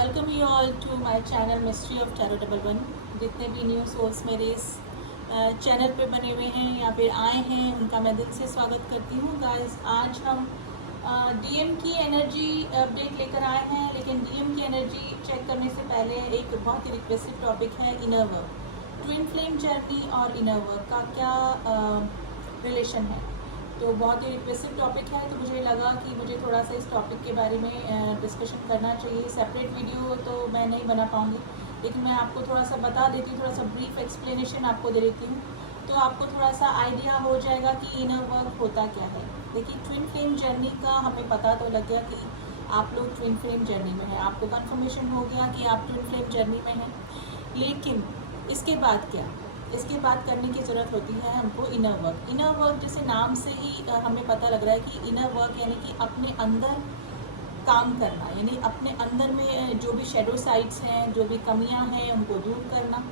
Welcome you all to my channel mystery of tarot double one. जितने भी new souls मेरे इस channel पे बने हुए हैं या फिर आए हैं उनका मैं दिल से स्वागत करती हूँ। गाइस, आज हम डीएम की एनर्जी अपडेट लेकर आए हैं, लेकिन डीएम की एनर्जी चेक करने से पहले एक बहुत ही रिक्वेस्टेड टॉपिक है inner work. Twin flame journey और इनर वर्क का क्या रिलेशन है, तो बहुत ही रिक्वेस्टेड टॉपिक है। तो मुझे लगा कि मुझे थोड़ा सा इस टॉपिक के बारे में डिस्कशन करना चाहिए। सेपरेट वीडियो तो मैं नहीं बना पाऊँगी, लेकिन मैं आपको थोड़ा सा बता देती हूँ, थोड़ा सा ब्रीफ एक्सप्लेनेशन आपको दे देती हूँ, तो आपको थोड़ा सा आइडिया हो जाएगा कि इनर वर्क होता क्या है। देखिए, ट्विन फ्लेम जर्नी का हमें पता तो लग गया कि आप लोग ट्विन फ्लेम जर्नी में हैं, आपको कन्फर्मेशन हो गया कि आप ट्विन फ्लेम जर्नी में हैं। लेकिन इसके बाद क्या, इसके बाद करने की ज़रूरत होती है हमको इनर वर्क। इनर वर्क जैसे नाम से ही हमें पता लग रहा है कि इनर वर्क यानी कि अपने अंदर काम करना, यानी अपने अंदर में जो भी शेडो साइड्स हैं, जो भी कमियां हैं, उनको दूर करना।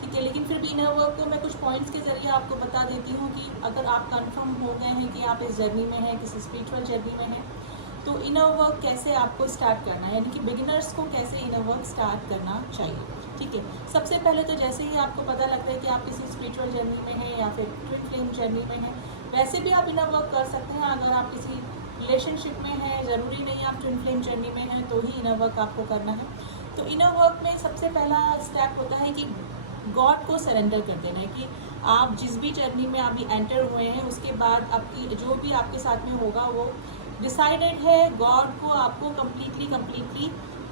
ठीक है, लेकिन फिर भी इनर वर्क को मैं कुछ पॉइंट्स के ज़रिए आपको बता देती हूँ कि अगर आप कंफर्म हो गए हैं कि आप इस जर्नी में हैं, किसी स्पिरिचुअल जर्नी में हैं, तो इनर वर्क कैसे आपको स्टार्ट करना है, यानी कि बिगिनर्स को कैसे इनर वर्क स्टार्ट करना चाहिए। ठीक है, सबसे पहले तो जैसे ही आपको पता लगता है कि आप किसी स्पिरिचुअल जर्नी में हैं या फिर ट्विन फ्लेम जर्नी में हैं, वैसे भी आप इनर वर्क कर सकते हैं। अगर आप किसी रिलेशनशिप में हैं, ज़रूरी नहीं आप ट्विन फ्लेम जर्नी में हैं तो ही इनर वर्क आपको करना है। तो इनर वर्क में सबसे पहला स्टेप होता है कि गॉड को सरेंडर कर देना है कि आप जिस भी जर्नी में अभी एंटर हुए हैं, उसके बाद आपकी जो भी आपके साथ में होगा वो डिसाइडेड है। गॉड को आपको कम्प्लीटली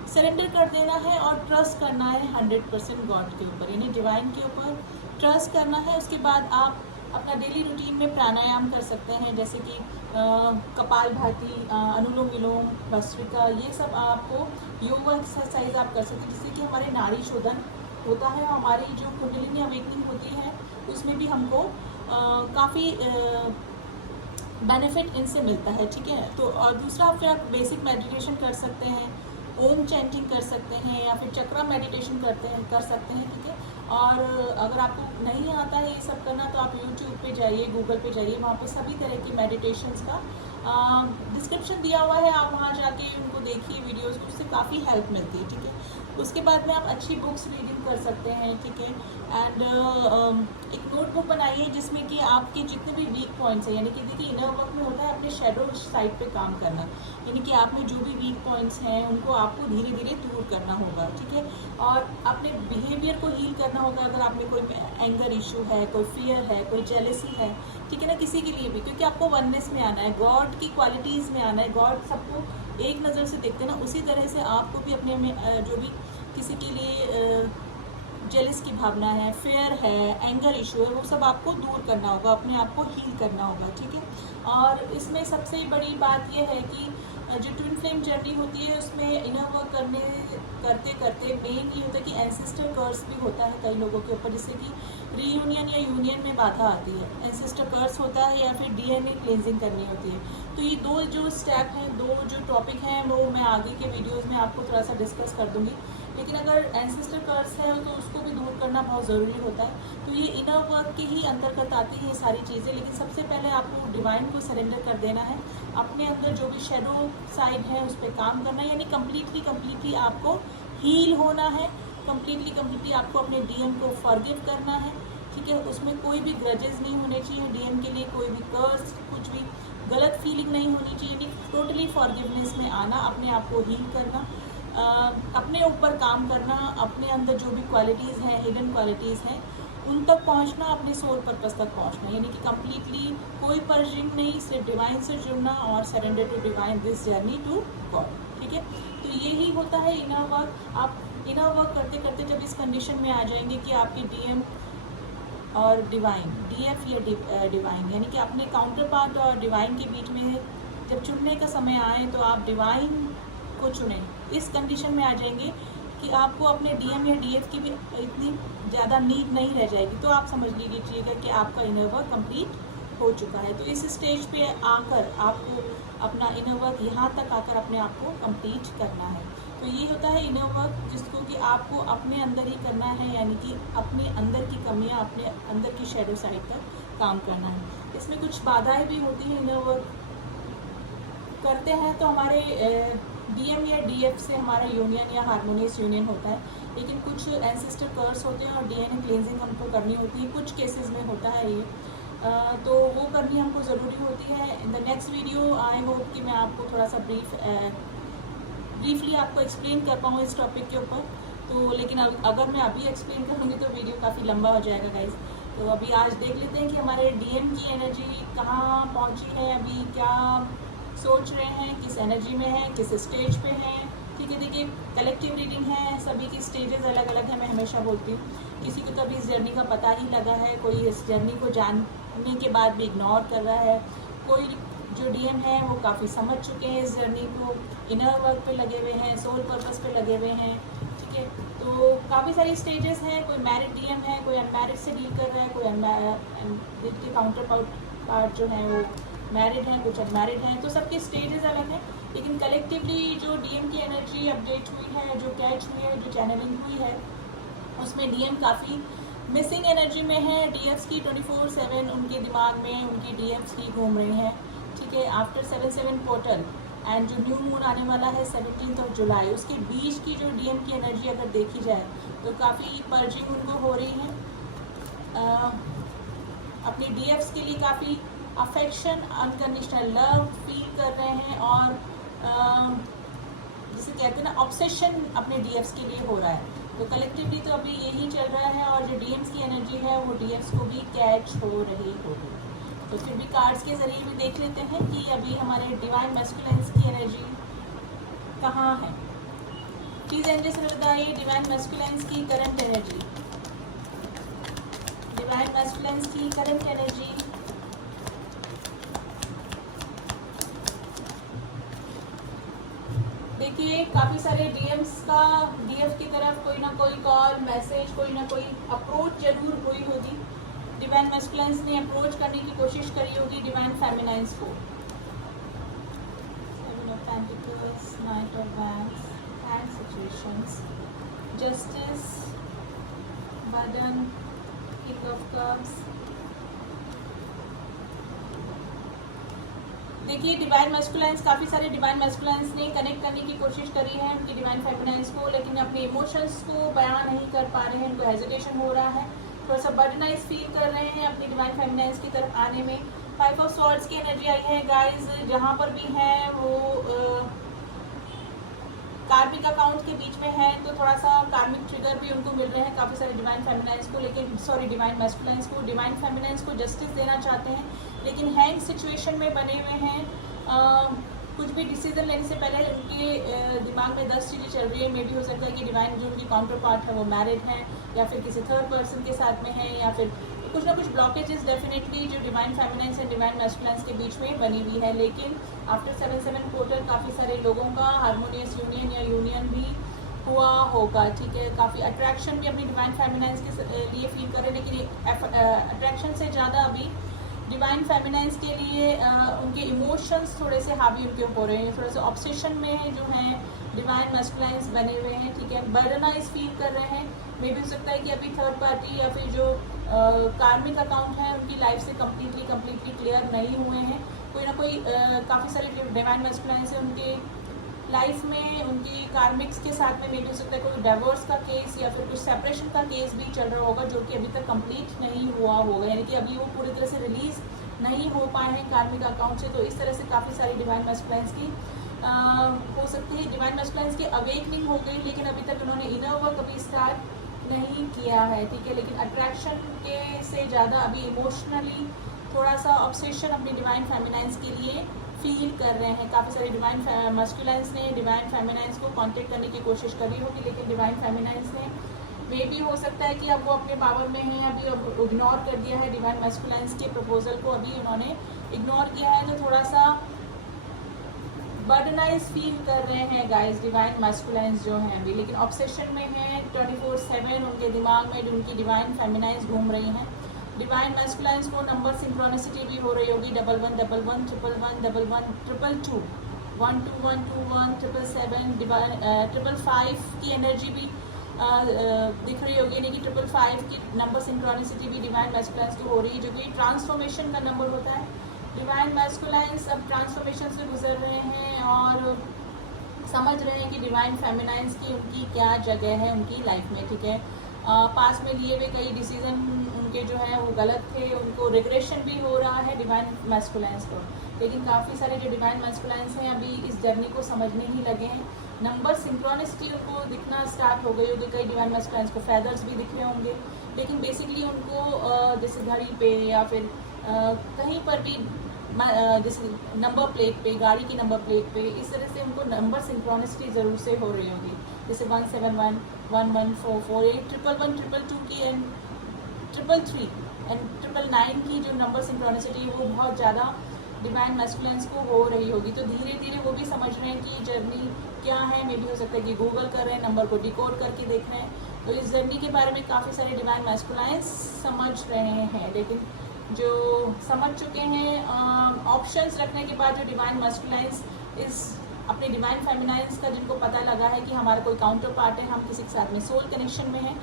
सरेंडर कर देना है और ट्रस्ट करना है 100% गॉड के ऊपर, यानी डिवाइन के ऊपर ट्रस्ट करना है। उसके बाद आप अपना डेली रूटीन में प्राणायाम कर सकते हैं, जैसे कि कपालभाति, अनुलोम विलोम, भस्त्रिका, ये सब आपको योगा एक्सरसाइज आप कर सकते हैं, जिससे कि हमारे नाड़ी शोधन होता है, हमारी जो कुंडलिनी अवेकनिंग होती है उसमें भी हमको काफ़ी बेनिफिट इनसे मिलता है। ठीक है, तो और दूसरा फिर आप बेसिक मेडिटेशन कर सकते हैं, ओम चैंटिंग कर सकते हैं या फिर चक्रा मेडिटेशन कर सकते हैं। ठीक है, और अगर आपको नहीं आता है ये सब करना तो आप यूट्यूब पे जाइए, गूगल पे जाइए, वहाँ पे सभी तरह की मेडिटेशंस का डिस्क्रिप्शन दिया हुआ है, आप वहाँ जाके उनको देखिए वीडियोस, उससे काफ़ी हेल्प मिलती है। ठीक है, उसके बाद में आप अच्छी बुक्स रीडिंग कर सकते हैं। ठीक है, एंड एक नोटबुक बनाइए जिसमें कि आपके जितने भी वीक पॉइंट्स हैं, यानी कि देखिए इनर वर्क में होता है अपने शेडो साइड पे काम करना, यानी कि आप में जो भी वीक पॉइंट्स हैं उनको आपको धीरे धीरे दूर करना होगा। ठीक है, और अपने बिहेवियर को हील करना होगा। अगर आप में कोई एंगर इशू है, कोई फियर है, कोई जेलसी है, ठीक है ना, किसी के लिए भी, क्योंकि आपको वननेस में आना है, गॉड की क्वालिटीज़ में आना है। गॉड सबको एक नज़र से देखते हैं ना, उसी तरह से आपको भी अपने में जो भी किसी के लिए जेलस की भावना है, फेयर है, एंगर इशू है, वो सब आपको दूर करना होगा, अपने आप को हील करना होगा। ठीक है, और इसमें सबसे बड़ी बात यह है कि जो ट्विन फ्लेम जर्नी होती है उसमें इनर वर्क करते करते मेन ये होता है कि एंसेस्टर कर्स भी होता है कई लोगों के ऊपर, जिससे कि रीयूनियन या यूनियन में बाधा आती है। एंसेस्टर कर्स होता है या फिर डीएनए क्लेंजिंग करनी होती है। तो ये दो जो स्टेप हैं, दो जो टॉपिक हैं, वो मैं आगे के वीडियोज़ में आपको थोड़ा सा डिस्कस कर दूँगी। लेकिन अगर एंसेस्टर कर्स है तो उसको भी दूर करना बहुत ज़रूरी होता है। तो ये इनर वर्क के ही अंतर्गत आती हैं ये सारी चीज़ें। लेकिन सबसे पहले आपको डिवाइन को सरेंडर कर देना है, अपने अंदर जो भी शेडो साइड है उस पर काम करना है, यानी कम्प्लीटली आपको हील होना है, कम्प्लीटली आपको अपने डीएम को फॉरगिव करना है। ठीक है, उसमें कोई भी ग्रजेस नहीं होने चाहिए डीएम के लिए, कोई भी कर्स, कुछ भी गलत फीलिंग नहीं होनी चाहिए, यानी टोटली फॉरगिवनेस में आना, अपने आप को हील करना, अपने ऊपर काम करना, अपने अंदर जो भी क्वालिटीज़ हैं, हिडन क्वालिटीज़ हैं, उन तक पहुंचना, अपने सोल पर्पस तक पहुंचना, यानी कि कम्प्लीटली कोई पर्जिंग नहीं, सिर्फ डिवाइन से जुड़ना और surrender to divine this journey to God. ठीक है, तो यही होता है इनर वर्क। आप इनर वर्क करते करते जब इस कंडीशन में आ जाएंगे कि आपकी डीएम और डिवाइन, डीएफ या डिवाइन, यानी कि अपने काउंटर पार्ट और डिवाइन के बीच में जब चुनने का समय आए तो आप डिवाइन को चुनें। इस कंडीशन में आ जाएंगे कि आपको अपने डीएम या डीएफ की भी इतनी ज़्यादा नीड नहीं रह जाएगी, तो आप समझ लीजिएगा कि आपका इनर वर्क कंप्लीट हो चुका है। तो इस स्टेज पे आकर आपको अपना इनर वर्क यहाँ तक आकर अपने आप को कंप्लीट करना है। तो ये होता है इनर वर्क, जिसको कि आपको अपने अंदर ही करना है, यानी कि अपने अंदर की कमियाँ, अपने अंदर की शेडो साइड पर काम करना है। इसमें कुछ बाधाएं भी होती हैं इनर वर्क करते हैं तो हमारे डीएम या डीएफ से हमारा यूनियन या हार्मोनियस यूनियन होता है, लेकिन कुछ एंसेस्टर कर्स होते हैं और डीएनए क्लेंजिंग हमको करनी होती है, कुछ केसेस में होता है ये, तो वो करनी हमको ज़रूरी होती है। In the next video I hope कि मैं आपको थोड़ा सा ब्रीफली आपको एक्सप्लेन कर पाऊँ इस टॉपिक के ऊपर। तो लेकिन अगर मैं अभी एक्सप्लेन करूँगी तो वीडियो काफ़ी लंबा हो जाएगा गाइस। तो अभी आज देख लेते हैं कि हमारे डीएम की एनर्जी कहाँ पहुँची है, अभी क्या सोच रहे हैं, किस एनर्जी में है, किस स्टेज पे हैं। ठीक है, देखिए कलेक्टिव रीडिंग है, सभी की स्टेजेस अलग अलग है। मैं हमेशा बोलती हूँ किसी को तो अभी इस जर्नी का पता ही लगा है, कोई इस जर्नी को जानने के बाद भी इग्नोर कर रहा है, कोई जो डीएम है वो काफ़ी समझ चुके हैं इस जर्नी को, इनर वर्क पे लगे हुए हैं, सोल पर्पस पे लगे हुए हैं। ठीक है, तो काफ़ी सारी स्टेजेस हैं, कोई मैरिड डीएम है, कोई अनमैरिड से डील कर रहा है, कोई अनमैरिड के काउंटर पार्ट जो है वो मैरिड हैं, कुछ अनमैरिड हैं, तो सबके स्टेजेस अलग हैं। लेकिन कलेक्टिवली जो डीएम की एनर्जी अपडेट हुई है, जो कैच हुई है, जो चैनलिंग हुई है, उसमें डीएम काफ़ी मिसिंग एनर्जी में है। डीएफ्स की 24/7 उनके दिमाग में उनकी डीएफ्स ही घूम रहे हैं। ठीक है, आफ्टर 7/7 पोर्टल एंड जो न्यू मून आने वाला है 17 जुलाई, उसके बीच की जो डीएम की एनर्जी अगर देखी जाए तो काफ़ी पर्जिंग उनको हो रही है। अपनी डीएफ्स के लिए काफ़ी अफेक्शन, अनकंडीशनल लव फील कर रहे हैं और जिसे कहते हैं ना ऑब्सेशन अपने डीएफ्स के लिए हो रहा है। तो कलेक्टिवली तो अभी यही चल रहा है और जो डीएम्स की एनर्जी है वो डीएफ्स को भी कैच हो रही होगी। तो फिर भी कार्ड्स के ज़रिए भी देख लेते हैं कि अभी हमारे डिवाइन मैस्कुलिन्स की एनर्जी कहाँ है। प्लीज़ एंजल से बताइए डिवाइन मैस्कुलिन्स की करंट एनर्जी, डिवाइन मैस्कुलिन्स की करंट एनर्जी। देखिए काफ़ी सारे डीएफ की तरफ कोई ना कोई कॉल, मैसेज, कोई ना कोई अप्रोच जरूर हुई होगी। डिवाइन मैस्कुलिन्स ने अप्रोच करने की कोशिश करी होगी डिवाइन फेमिनाइन्स को। 7 of Pentacles, Knight of Wands, and situations, Justice, Burden, King of Cups। देखिए डिवाइन मैस्कुलिन्स, काफ़ी सारे डिवाइन मैस्कुलिन्स ने कनेक्ट करने की कोशिश करी है उनकी डिवाइन फेमिनाइन्स को, लेकिन अपने इमोशंस को बयान नहीं कर पा रहे हैं, उनको हेजिटेशन हो रहा है, थोड़ा सा बर्डनाइज फील कर रहे हैं अपनी डिवाइन फेमिनाइन्स की तरफ आने में। 5 ऑफ स्वॉर्ड्स की एनर्जी आई है गाइस, जहाँ पर भी है वो कार्मिक अकाउंट के बीच में है, तो थोड़ा सा कार्मिक ट्रिगर भी उनको मिल रहे हैं काफ़ी सारे डिवाइन फेमिनाइन्स को, लेकिन डिवाइन मैस्कुलिन्स को। डिवाइन फेमिनाइन्स को जस्टिस देना चाहते हैं, लेकिन हैंग सिचुएशन में बने हुए हैं। कुछ भी डिसीजन लेने से पहले उनके दिमाग में 10 चीज़ें चल रही है। मे भी हो सकता है कि डिवाइन जो उनकी काउंटर पार्ट है वो मैरिड है, या फिर किसी थर्ड पर्सन के साथ में है, या फिर कुछ ना कुछ ब्लॉकेजेस डेफिनेटली जो डिवाइन फेमिनाइन्स एंड डिवाइन मैस्कुलिन्स के बीच में बनी हुई है। लेकिन आफ्टर 7/7 पोर्टल काफ़ी सारे लोगों का हार्मोनियस यूनियन या यूनियन भी हुआ होगा। ठीक है, काफ़ी अट्रैक्शन भी अपनी डिवाइन फेमिनाइन्स के लिए फील कर रहे हैं, लेकिन अट्रैक्शन से ज़्यादा अभी डिवाइन फेमिनाइन्स के लिए उनके इमोशंस थोड़े से हावी उनके हो रहे हैं, थोड़ा सा ऑब्सेशन में जो हैं डिवाइन मैस्कुलिन्स बने हुए हैं। ठीक है, बर्डनाइज फील कर रहे हैं। मे भी हो सकता है कि अभी थर्ड पार्टी या फिर जो कार्मिक अकाउंट है उनकी लाइफ से कम्प्लीटली क्लियर नहीं हुए हैं। कोई ना कोई काफ़ी सारे डिवाइन मैस्कुलिन्स है उनके लाइफ में, उनकी कार्मिक्स के साथ में। मे भी हो सकता है कोई डाइवोर्स का केस या फिर कुछ सेपरेशन का केस भी चल रहा होगा, जो कि अभी तक कंप्लीट नहीं हुआ होगा, यानी कि अभी वो पूरी तरह से रिलीज नहीं हो पाए हैं कार्मिक अकाउंट से। तो इस तरह से काफ़ी सारी डिवाइन मैस्कुलिन्स की हो सकती है। डिवाइन मैस्कुलिन्स की अवेकनिंग हो गई, लेकिन अभी तक उन्होंने इनर वर्क अभी स्टार्ट नहीं किया है। ठीक है, लेकिन अट्रैक्शन के से ज़्यादा अभी इमोशनली थोड़ा सा ऑब्सेशन अपनी डिवाइन फेमिनाइन्स के लिए फील कर रहे हैं। काफ़ी सारे डिवाइन मैस्कुलिन्स ने डिवाइन फेमिनाइन्स को कांटेक्ट करने की कोशिश करी होगी, लेकिन डिवाइन फेमिनाइन्स ने मे भी हो सकता है कि अब वो अपने पावर में हैं, अभी अब इग्नोर कर दिया है डिवाइन मैस्कुलिन्स के प्रपोजल को, अभी उन्होंने इग्नोर किया है, तो थोड़ा सा बर्डनाइज फील कर रहे हैं गाइस डिवाइन मैस्कुलिन्स जो हैं अभी, लेकिन ऑब्सेशन में हैं 24/7 उनके दिमाग में जो उनकी डिवाइन फेमिनाइन्स घूम रही हैं। डिवाइन मैस्कुलिन्स को नंबर सिंक्रोनिसिटी भी हो रही होगी, 1111 11 11 11 222 12 121 777 555 की एनर्जी भी दिख रही होगी, यानी कि 555 की नंबर सिंक्रोनिसिटी भी डिवाइन मैस्कुलिन्स की हो रही है, जो कि ट्रांसफॉर्मेशन का नंबर होता है। डिवाइन मैस्कुलाइंस अब ट्रांसफॉर्मेशन से गुजर रहे हैं और समझ रहे हैं कि डिवाइन फेमिनाइंस की उनकी क्या जगह है उनकी लाइफ में, ठीक है। पास में लिए हुए कई डिसीजन उनके जो है वो गलत थे, उनको रिग्रेशन भी हो रहा है डिवाइन मैस्कुलाइंस को, लेकिन काफ़ी सारे जो डिवाइन मैस्कुलाइंस हैं अभी इस जर्नी को समझने ही लगे हैं। नंबर सिंक्रोनिसिटी उनको दिखना स्टार्ट हो गई होगी, कई डिवाइन मैस्कुलाइंस को फेदर्स भी दिख रहे होंगे, लेकिन बेसिकली उनको जैसे घड़ी पे या फिर कहीं पर भी जैसे नंबर प्लेट पे, गाड़ी की नंबर प्लेट पे, इस तरह से उनको नंबर सिंक्रोनिसिटी ज़रूर से हो रही होगी, जैसे 171, 11448, 111, 222 की एंड 333 एंड 999 की जो नंबर सिंक्रोनिसिटी है वो बहुत ज़्यादा डिवाइन मैस्कुलाइंस को हो रही होगी। तो धीरे धीरे वो भी समझ रहे हैं कि जर्नी क्या है, मे भी हो सकता है कि गूगल कर रहे हैं, नंबर को डिकोड करके देख रहे हैं। तो इस जर्नी के बारे में काफ़ी सारे डिवाइन मैस्कुलाइंस समझ रहे हैं, लेकिन जो समझ चुके हैं ऑप्शंस रखने के बाद जो डिवाइन मैस्कुलाइंस इस अपने डिवाइन फेमिनाइंस का जिनको पता लगा है कि हमारा कोई काउंटर पार्ट है, हम किसी के साथ में सोल कनेक्शन में हैं,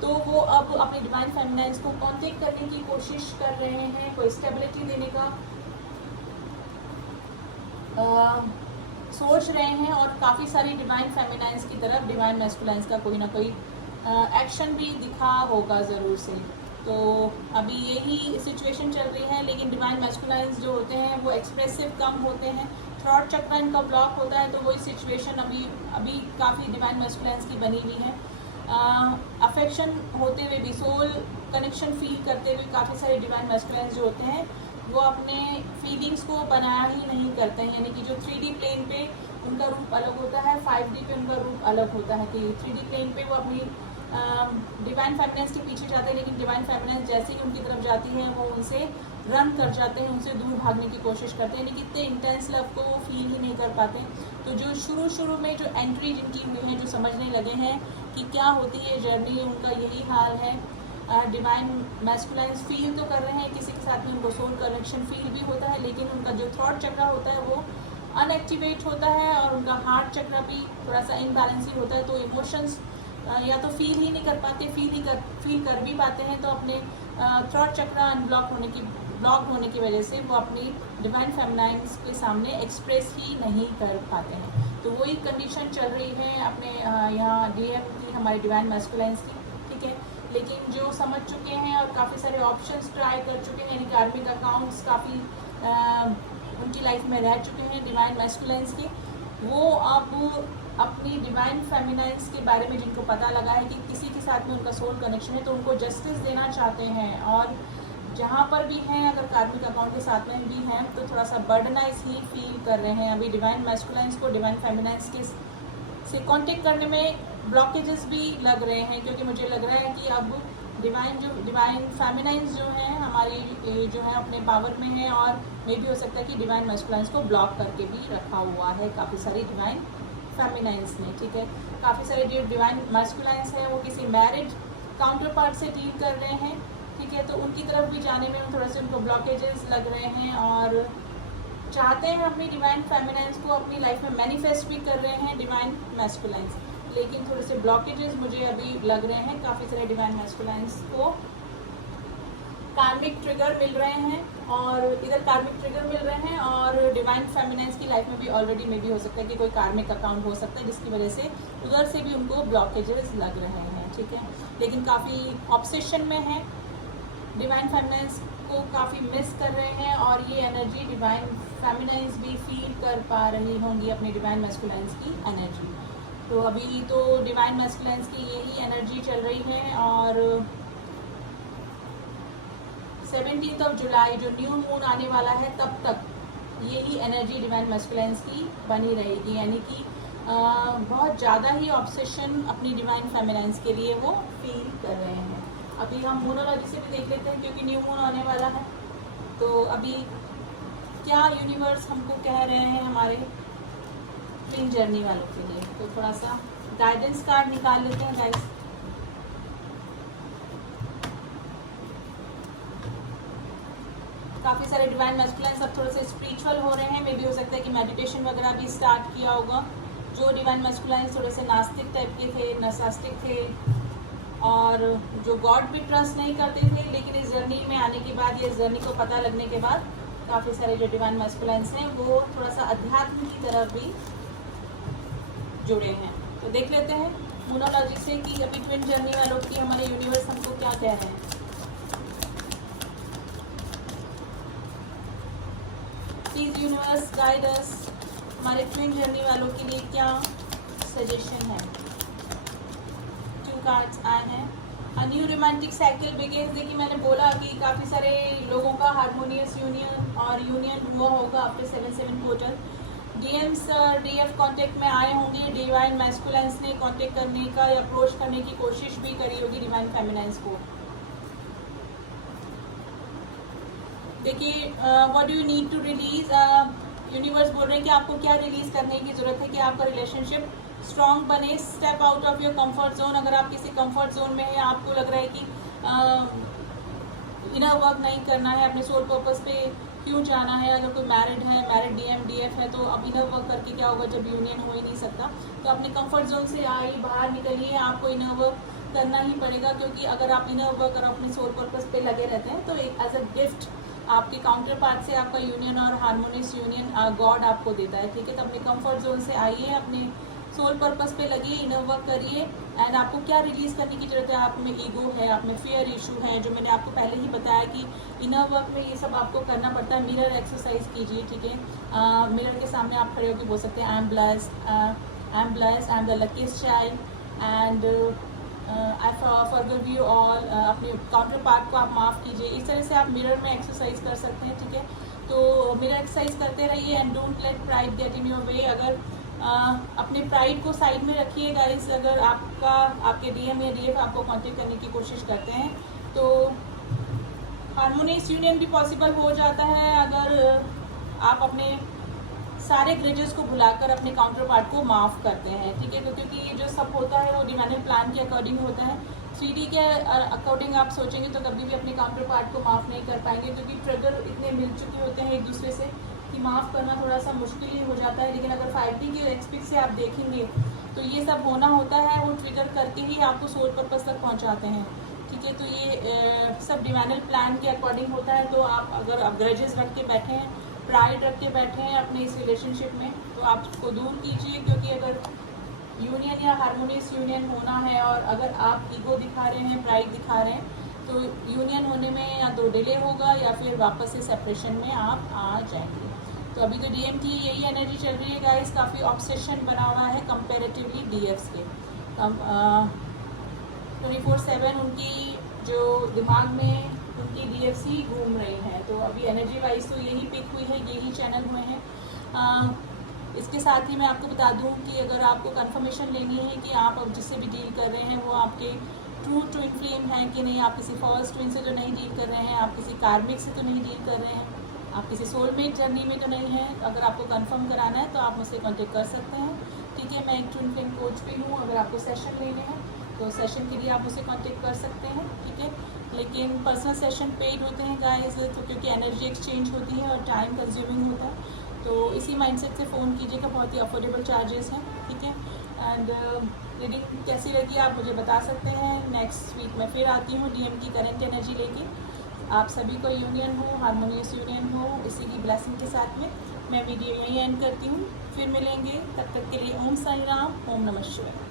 तो वो अब अपने डिवाइन फेमिनाइंस को कॉन्टेक्ट करने की कोशिश कर रहे हैं, कोई स्टेबिलिटी देने का सोच रहे हैं, और काफ़ी सारी डिवाइन फेमिनाइंस की तरफ डिवाइन मैस्कुलाइंस का कोई ना कोई एक्शन भी दिखा होगा ज़रूर से। तो अभी यही सिचुएशन चल रही है, लेकिन डिवाइन मैस्कुलाइंस जो होते हैं वो एक्सप्रेसिव कम होते हैं, थ्रॉट चक्र इनका ब्लॉक होता है, तो वही सिचुएशन अभी काफ़ी डिवाइन मैस्कुलाइंस की बनी हुई है। अफेक्शन होते हुए भी, सोल कनेक्शन फील करते हुए काफ़ी सारे डिवाइन मैस्कुलाइंस जो होते हैं वो अपने फीलिंग्स को बनाया ही नहीं करते हैं, यानी कि जो 3D प्लेन पे उनका रूप अलग होता है, 5D पे उनका रूप अलग होता है। कि 3D प्लेन पे वो अपनी डिवाइन फेमिनाइंस के पीछे जाते हैं, लेकिन डिवाइन फेमिनाइंस जैसे ही उनकी तरफ जाती है वो उनसे रन कर जाते हैं, उनसे दूर भागने की कोशिश करते हैं, यानी कि इतने इंटेंस लव को वो फील ही नहीं कर पाते। तो जो शुरू में जो एंट्री जिनकी हुई है, जो समझने लगे हैं कि क्या होती है जर्नी, उनका यही हाल है। डिवाइन मैस्कुलाइंस फील तो कर रहे हैं, किसी के साथ में उनको सोल कनेक्शन फील भी होता है, लेकिन उनका जो थॉट चक्र होता है वो अनएक्टिवेट होता है, और उनका हार्ट चक्र भी थोड़ा सा इनबैलेंस ही होता है। तो इमोशंस या तो फील ही नहीं कर पाते, फील कर भी पाते हैं तो अपने थॉट चक्र अनब्लॉक होने की वजह से वो अपनी डिवाइन फेमिनाइंस के सामने एक्सप्रेस ही नहीं कर पाते हैं। तो वही कंडीशन चल रही है अपने यहाँ DM की, हमारे डिवाइन मैस्कुलाइंस की, ठीक है। लेकिन जो समझ चुके हैं और काफ़ी सारे ऑप्शंस ट्राई कर चुके हैं, यानी कार्मिक अकाउंट्स काफ़ी उनकी लाइफ में रह चुके हैं डिवाइन मैस्कुलाइंस के, वो अब अपनी डिवाइन फेमिनाइंस के बारे में जिनको पता लगा है कि किसी के साथ में उनका सोल कनेक्शन है, तो उनको जस्टिस देना चाहते हैं, और जहाँ पर भी हैं अगर कार्मिक अकाउंट के साथ में भी हैं तो थोड़ा सा बर्डनाइज ही फील कर रहे हैं। अभी डिवाइन मैस्कुलाइंस को डिवाइन फेमिनाइंस के से कांटेक्ट करने में ब्लॉकेजेस भी लग रहे हैं, क्योंकि मुझे लग रहा है कि अब डिवाइन फेमिनाइंस जो हैं हमारी जो है अपने पावर में है, और मे भी हो सकता है कि डिवाइन मैस्कुलाइंस को ब्लॉक करके भी रखा हुआ है काफ़ी सारी डिवाइन फेमिनाइंस ने, ठीक है। काफ़ी सारे जो डिवाइन मैस्कुलाइंस हैं वो किसी मैरिड काउंटर पार्ट से डील कर रहे हैं, ठीक है। तो उनकी तरफ भी जाने में थोड़ा से उनको ब्लॉकेजेस लग रहे हैं, और चाहते हैं अपनी डिवाइन फेमिनाइंस को अपनी लाइफ में मैनिफेस्ट भी कर रहे हैं डिवाइन मैस्कुलाइंस, लेकिन थोड़े से ब्लॉकेजेस मुझे अभी लग रहे हैं। काफ़ी सारे डिवाइन मैस्कुलाइंस को कार्मिक ट्रिगर मिल रहे हैं, और इधर कार्मिक ट्रिगर मिल रहे हैं, और डिवाइन फेमिनाइंस की लाइफ में भी ऑलरेडी में भी हो सकता है कि कोई कार्मिक अकाउंट हो सकता है, जिसकी वजह से उधर से भी उनको ब्लॉकेजेस लग रहे हैं, ठीक है। लेकिन काफ़ी ऑब्सेशन में है, डिवाइन फेमिनाइंस को काफ़ी मिस कर रहे हैं, और ये एनर्जी डिवाइन फेमिनाइंस भी फील कर पा रही होंगी अपने डिवाइन मैस्कुलाइंस की एनर्जी। तो अभी तो डिवाइन मैस्कुलाइंस की यही एनर्जी चल रही है, और 17 जुलाई जो न्यू मून आने वाला है तब तक यही एनर्जी डिवाइन मैस्कुलाइंस की बनी रहेगी, यानी कि बहुत ज़्यादा ही ऑब्सेशन अपनी डिवाइन फेमिनाइंस के लिए वो फील कर रहे हैं। अभी हम मूनोलॉजी से भी देख लेते हैं, क्योंकि न्यू मून आने वाला है, तो अभी क्या यूनिवर्स हमको कह रहे हैं हमारे ट्विन जर्नी वालों के लिए। तो थोड़ा सा गाइडेंस कार्ड निकाल लेते हैं गाइस। काफ़ी सारे डिवाइन मैस्कुलाइंस अब थोड़े से स्पिरिचुअल हो रहे हैं, मे भी हो सकता है कि मेडिटेशन वगैरह भी स्टार्ट किया होगा। जो डिवाइन मैस्कुलाइंस थोड़े से नास्तिक टाइप के थे, नास्तिक थे, और जो गॉड भी ट्रस्ट नहीं करते थे, लेकिन इस जर्नी में आने के बाद, ये जर्नी को पता लगने के बाद काफ़ी सारे जो डिवाइन मैस्कुलाइन्स हैं वो थोड़ा सा अध्यात्म की तरफ भी जुड़े हैं। तो देख लेते हैं मूनोलॉजी से कि अभी ट्विन जर्नी वालों की हमारे यूनिवर्स हमको क्या कह रहे हैं। प्लीज यूनिवर्स गाइड अस, हमारे ट्विन जर्नी वालों के लिए क्या सजेशन है। 2 कार्ड्स आए हैं। A new romantic cycle begins. देखिए मैंने बोला कि काफ़ी सारे लोगों का हार्मोनियस यूनियन और यूनियन हुआ होगा after 7/7 portal. DMs DF contact में आए होंगे, डिवाइन मैस्कुलाइन्स ने कांटेक्ट करने का या अप्रोच करने की कोशिश भी करी होगी डिवाइन फेमिनाइन्स को। देखिए what do you need to release, universe बोल रहे हैं कि आपको क्या रिलीज करने की ज़रूरत है कि आपका रिलेशनशिप स्ट्रॉन्ग बने। Step out of your comfort zone. अगर आप किसी कंफर्ट जोन में है, आपको लग रहा है कि इनर वर्क नहीं करना है, अपने सोल पर्पस पे क्यों जाना है। अगर कोई मैरिड है, मैरिड डीएम डीएफ है, तो अब इनर वर्क करके क्या होगा जब यूनियन हो ही नहीं सकता। तो अपने कंफर्ट जोन से आइए, बाहर निकलिए, आपको इनर वर्क करना ही पड़ेगा। क्योंकि अगर आप इनर वर्क और अपने सोल पर्पस पे लगे रहते हैं तो एक एज अ गिफ्ट आपके काउंटर पार्ट से आपका यूनियन और हार्मोनियस यूनियन गॉड आपको देता है। ठीक है, तो अपने कंफर्ट जोन से आइए, अपने सोल पर्पस पे लगिए, इनर वर्क करिए। एंड आपको क्या रिलीज करने की जरूरत है। आप में ईगो है, आप में फियर इशू है, जो मैंने आपको पहले ही बताया कि इनर वर्क में ये सब आपको करना पड़ता है। मिरर एक्सरसाइज कीजिए। ठीक है, मिरर के सामने आप खड़े होकर बोल सकते हैं I am blessed, I am blessed, I am the luckiest child and I forgive you all. अपने काउंटर पार्ट को आप माफ़ कीजिए। इस तरह से आप मिरर में एक्सरसाइज कर सकते हैं। ठीक है, तो मिरर एक्सरसाइज करते रहिए and don't let pride get in your way. अगर अपने प्राइड को साइड में रखिए गाइस। अगर आपके डीएम या डीएफ आपको कांटेक्ट करने की कोशिश करते हैं तो हार्मोनियस यूनियन भी पॉसिबल हो जाता है अगर आप अपने सारे ग्रेजेस को भुलाकर अपने काउंटर पार्ट को माफ़ करते हैं। ठीक है, क्योंकि ये जो सब होता है वो डिवाइन प्लान के अकॉर्डिंग होता है। 3D के अकॉर्डिंग आप सोचेंगे तो कभी भी अपने काउंटर पार्ट को माफ़ नहीं कर पाएंगे, क्योंकि ट्रिगर इतने मिल चुके होते हैं एक दूसरे से कि माफ़ करना थोड़ा सा मुश्किल ही हो जाता है। लेकिन अगर 5D के एस्पेक्ट से आप देखेंगे तो ये सब होना होता है, वो ट्रिगर करके ही आपको सोल पर्पस तक पहुंचाते हैं। ठीक है, तो ये सब डिवाइनल प्लान के अकॉर्डिंग होता है। तो आप अगर ग्रजेस रख के बैठे हैं, प्राइड रख के बैठे हैं अपने इस रिलेशनशिप में, तो आप उसको दूर कीजिए। क्योंकि अगर यूनियन या हार्मोनियस यूनियन होना है और अगर आप ईगो दिखा रहे हैं, प्राइड दिखा रहे हैं, तो यूनियन होने में या तो डिले होगा या फिर वापस से सेपरेशन में आप आ जाएंगे। तो अभी तो डीएम की यही एनर्जी चल रही है गाइस। काफ़ी ऑब्सेशन बना हुआ है कंपेरेटिवली डीएफ्स के। 24/7 उनकी जो दिमाग में उनकी डीएफ्स ही घूम रही हैं। तो अभी एनर्जी वाइज तो यही पिक हुई है, यही चैनल हुए हैं। इसके साथ ही मैं आपको बता दूं कि अगर आपको कंफर्मेशन लेनी है कि आप अब जिससे भी डील कर रहे हैं वो आपके ट्रू ट्विन फ्लेम है कि नहीं, आप किसी फॉल्स ट्विन से तो नहीं डील कर रहे हैं, आप किसी कार्मिक से तो नहीं डील कर रहे हैं, आप किसी सोलमेट जर्नी में तो नहीं है। अगर आपको कंफर्म कराना है तो आप मुझसे कांटेक्ट कर सकते हैं। ठीक है, मैं एक ट्विन फ्लेम कोच भी हूँ। अगर आपको सेशन लेने हैं तो सेशन के लिए आप मुझसे कांटेक्ट कर सकते हैं। ठीक है, लेकिन पर्सनल सेशन पेड होते हैं गाइस, तो क्योंकि एनर्जी एक्सचेंज होती है और टाइम कंज्यूमिंग होता है। तो इसी माइंडसेट से फ़ोन कीजिएगा, बहुत ही अफोर्डेबल चार्जेस हैं। ठीक है, एंड रीडिंग कैसी लगी आप मुझे बता सकते हैं। नेक्स्ट वीक मैं फिर आती हूँ डीएम की करंट एनर्जी लेके। आप सभी को यूनियन हो, हार्मोनियस यूनियन हो, इसी की ब्लेसिंग के साथ में मैं वीडियो यहीं एंड करती हूँ। फिर मिलेंगे, तब तक के लिए ओम साई राम, ओम नमः शिवाय।